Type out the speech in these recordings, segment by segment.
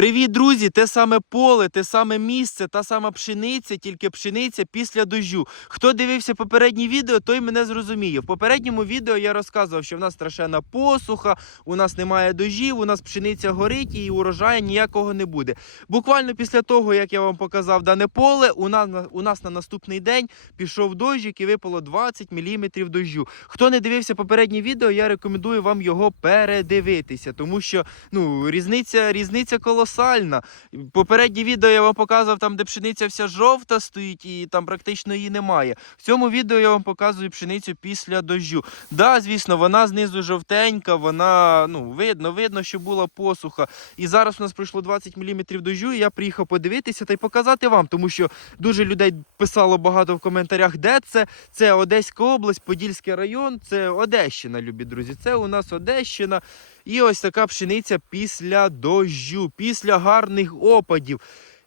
Привіт, друзі! Те саме поле, те саме місце, та сама пшениця, тільки пшениця після дождю. Хто дивився попереднє відео, той мене зрозуміє. В попередньому відео я розказував, що в нас страшенна посуха, у нас немає дождів, у нас пшениця горить і урожаю ніякого не буде. Буквально після того, як я вам показав дане поле, у нас, на- у нас на наступний день пішов дощик і випало 20 мм дождю. Хто не дивився попереднє відео, я рекомендую вам його передивитися, тому що ну, різниця, різниця колосальна. Попереднє відео я вам показував там, де пшениця вся жовта стоїть, і там практично її немає. В цьому відео я вам показую пшеницю після дождю. Да, звісно, вона знизу жовтенька, вона ну, видно, видно, що була посуха. І зараз у нас пройшло 20 мм дождю, і я приїхав подивитися та й показати вам, тому що дуже людей писало багато в коментарях, де це. Це Одеська область, Подільський район, це Одещина, любі друзі. Це у нас Одещина. І ось така пшениця після дощу, після гарних опадів.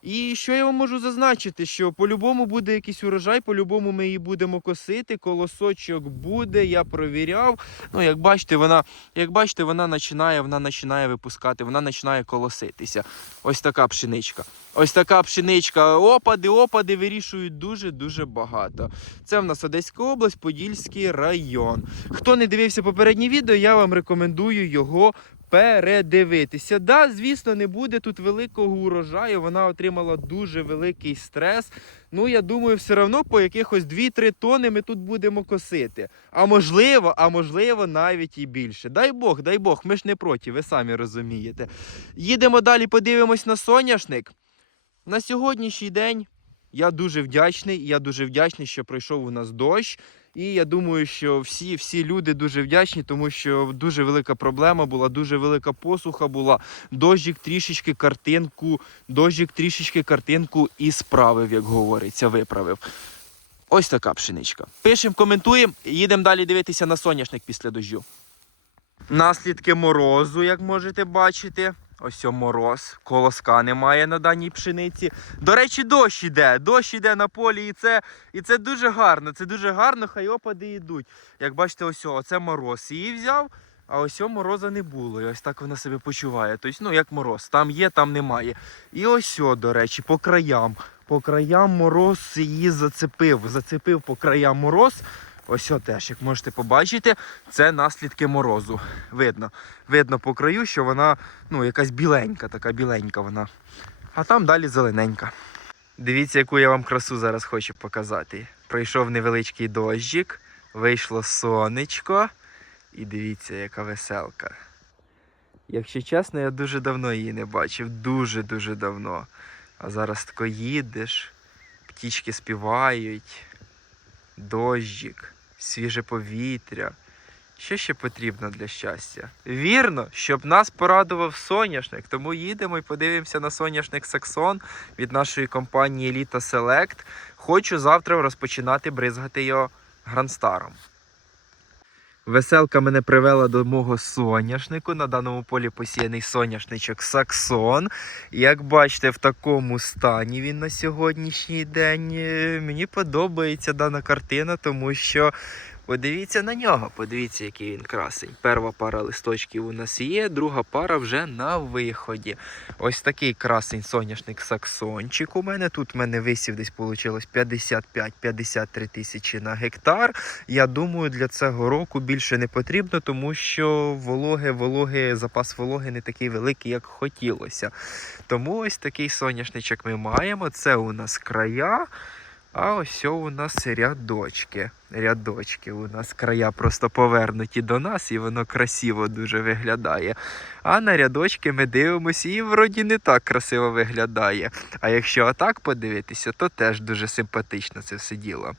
І що я вам можу зазначити, що по-любому буде якийсь урожай, по-любому ми її будемо косити, колосочок буде, я провіряв. Ну, як бачите, вона, як бачите, вона починає, вона починає випускати, вона починає колоситися. Ось така пшеничка. Ось така пшеничка. Опади, опади вирішують дуже-дуже багато. Це в нас Одеська область, Подільський район. Хто не дивився попереднє відео, я вам рекомендую його передивитися. Да, звісно, не буде тут великого урожаю. Вона отримала дуже великий стрес. Ну, я думаю, все одно по якихось 2-3 тони ми тут будемо косити. А можливо, а можливо, навіть і більше. Дай Бог, дай Бог, ми ж не проти, ви самі розумієте. Їдемо далі, подивимось на соняшник. На сьогоднішній день я дуже вдячний. Я дуже вдячний, що пройшов у нас дощ. І я думаю, що всі, всі люди дуже вдячні, тому що дуже велика проблема була, дуже велика посуха була. Дощик трішечки картинку, дощик трішечки картинку і справив, як говориться, виправив. Ось така пшеничка. Пишемо, коментуємо, їдемо далі дивитися на соняшник після дощу. Наслідки морозу, як можете бачити. Ось мороз, колоска немає на даній пшениці. До речі, дощ іде. Дощ іде на полі, і це, і це дуже гарно. Це дуже гарно, хай опади йдуть. Як бачите, ось оце мороз її взяв, а ось мороза не було. І ось так вона себе почуває. Тобто, ну як мороз, там є, там немає. І ось до речі, по краям. По краям мороз її зацепив. Зацепив по краям мороз. Ось теж, як можете побачити, це наслідки морозу. Видно. Видно по краю, що вона ну, якась біленька, така біленька вона. А там далі зелененька. Дивіться, яку я вам красу зараз хочу показати. Пройшов невеличкий дощик, вийшло сонечко. І дивіться, яка веселка. Якщо чесно, я дуже давно її не бачив. Дуже-дуже давно. А зараз тако їдеш, птічки співають, дощик, свіже повітря. Що ще потрібно для щастя? Вірно, щоб нас порадував соняшник. Тому їдемо і подивимося на соняшник Саксон від нашої компанії Еліта Селект. Хочу завтра розпочинати бризгати його гранстаром. Веселка мене привела до мого соняшнику. На даному полі посіяний соняшничок Саксон. Як бачите, в такому стані він на сьогоднішній день. Е, Мені подобається дана картина, тому що подивіться на нього, подивіться, який він красень. Перша пара листочків у нас є, друга пара вже на виході. Ось такий красень соняшник Саксончик. У мене тут в мене висів десь вийшло 55-53 тисячі на гектар. Я думаю, для цього року більше не потрібно, тому що вологи, вологи, запас вологи не такий великий, як хотілося. Тому ось такий соняшничок ми маємо. Це у нас края. А ось у нас рядочки. Рядочки у нас края просто повернуті до нас, і воно красиво дуже виглядає. А на рядочки ми дивимося, і вроді не так красиво виглядає. А якщо отак подивитися, то теж дуже симпатично це все діло.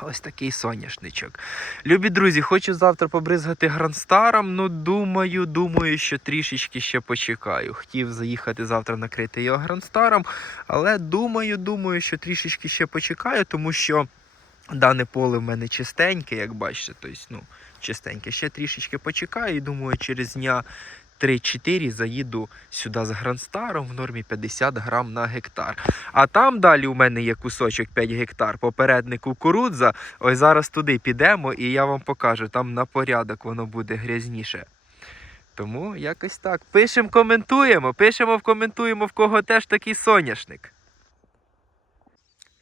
Ось такий соняшничок. Любі друзі, хочу завтра побризгати гранстаром. Ну, думаю, думаю, що трішечки ще почекаю. Хотів заїхати завтра накрити його гранстаром, але думаю, думаю, що трішечки ще почекаю, тому що дане поле в мене чистеньке, як бачите, тобто, ну, чистеньке. Ще трішечки почекаю і думаю, через дня 3-4 заїду сюди з гранстаром в нормі 50 грам на гектар. А там далі у мене є кусочок 5 гектар, попередник кукурудза. Ось зараз туди підемо і я вам покажу, там на порядок воно буде грязніше. Тому якось так. Пишемо, коментуємо. Пишемо, коментуємо, в кого теж такий соняшник.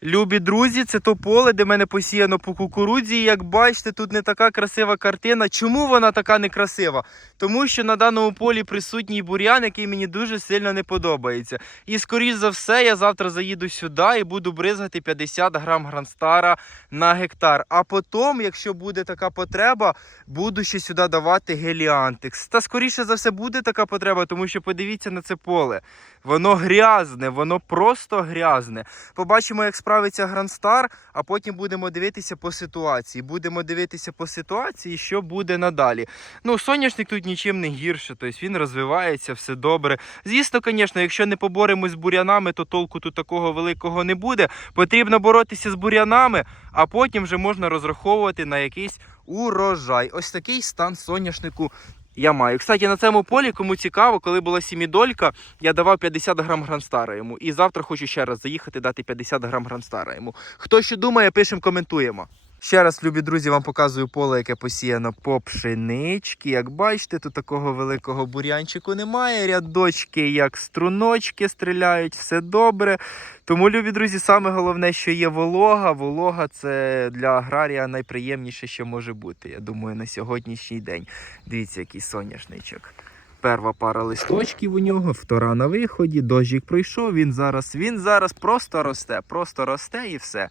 Любі друзі, це то поле, де мене посіяно по кукурудзі. І Як бачите, тут не така красива картина. Чому вона така некрасива? Тому що на даному полі присутній бур'ян, який мені дуже сильно не подобається. І скоріш за все, я завтра заїду сюди і буду бризгати 50 грам гранстара на гектар. А потім, якщо буде така потреба, буду ще сюди давати геліантикс. Та скоріше за все буде така потреба, тому що подивіться на це поле. Воно грязне, воно просто грязне. Побачимо, як справиться Грандстар, а потім будемо дивитися по ситуації. Будемо дивитися по ситуації, що буде надалі. Ну, соняшник тут нічим не гірше, тобто він розвивається, все добре. Звісно, звісно, якщо не поборемось з бур'янами, то толку тут такого великого не буде. Потрібно боротися з бур'янами, а потім вже можна розраховувати на якийсь урожай. Ось такий стан соняшнику. Я маю. Кстати, на цьому полі, кому цікаво, коли була сімідолька, я давав 50 грам гранстара йому. І завтра хочу ще раз заїхати дати 50 грам гранстара йому. Хто що думає, пишемо, коментуємо. Ще раз, любі друзі, вам показую поле, яке посіяно по пшенички. Як бачите, тут такого великого бур'янчику немає. Рядочки, як струночки стріляють, все добре. Тому, любі друзі, саме головне, що є волога. Волога це для аграрія найприємніше, що може бути. Я думаю, на сьогоднішній день. Дивіться, який соняшничок. Перва пара листочків у нього, втора на виході, дощик пройшов. Він зараз, він зараз просто росте, просто росте і все.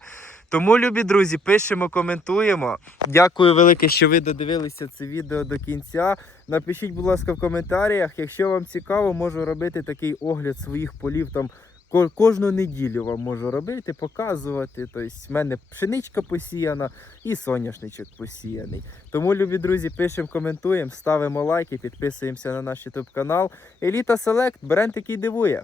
Тому, любі друзі, пишемо, коментуємо. Дякую велике, що ви додивилися це відео до кінця. Напишіть, будь ласка, в коментарях. Якщо вам цікаво, можу робити такий огляд своїх полів там. Кожну неділю вам можу робити, показувати. Тобто, в мене пшеничка посіяна і соняшничок посіяний. Тому, любі друзі, пишемо, коментуємо, ставимо лайки, підписуємося на наш YouTube канал. Еліта Селект, бренд, який дивує.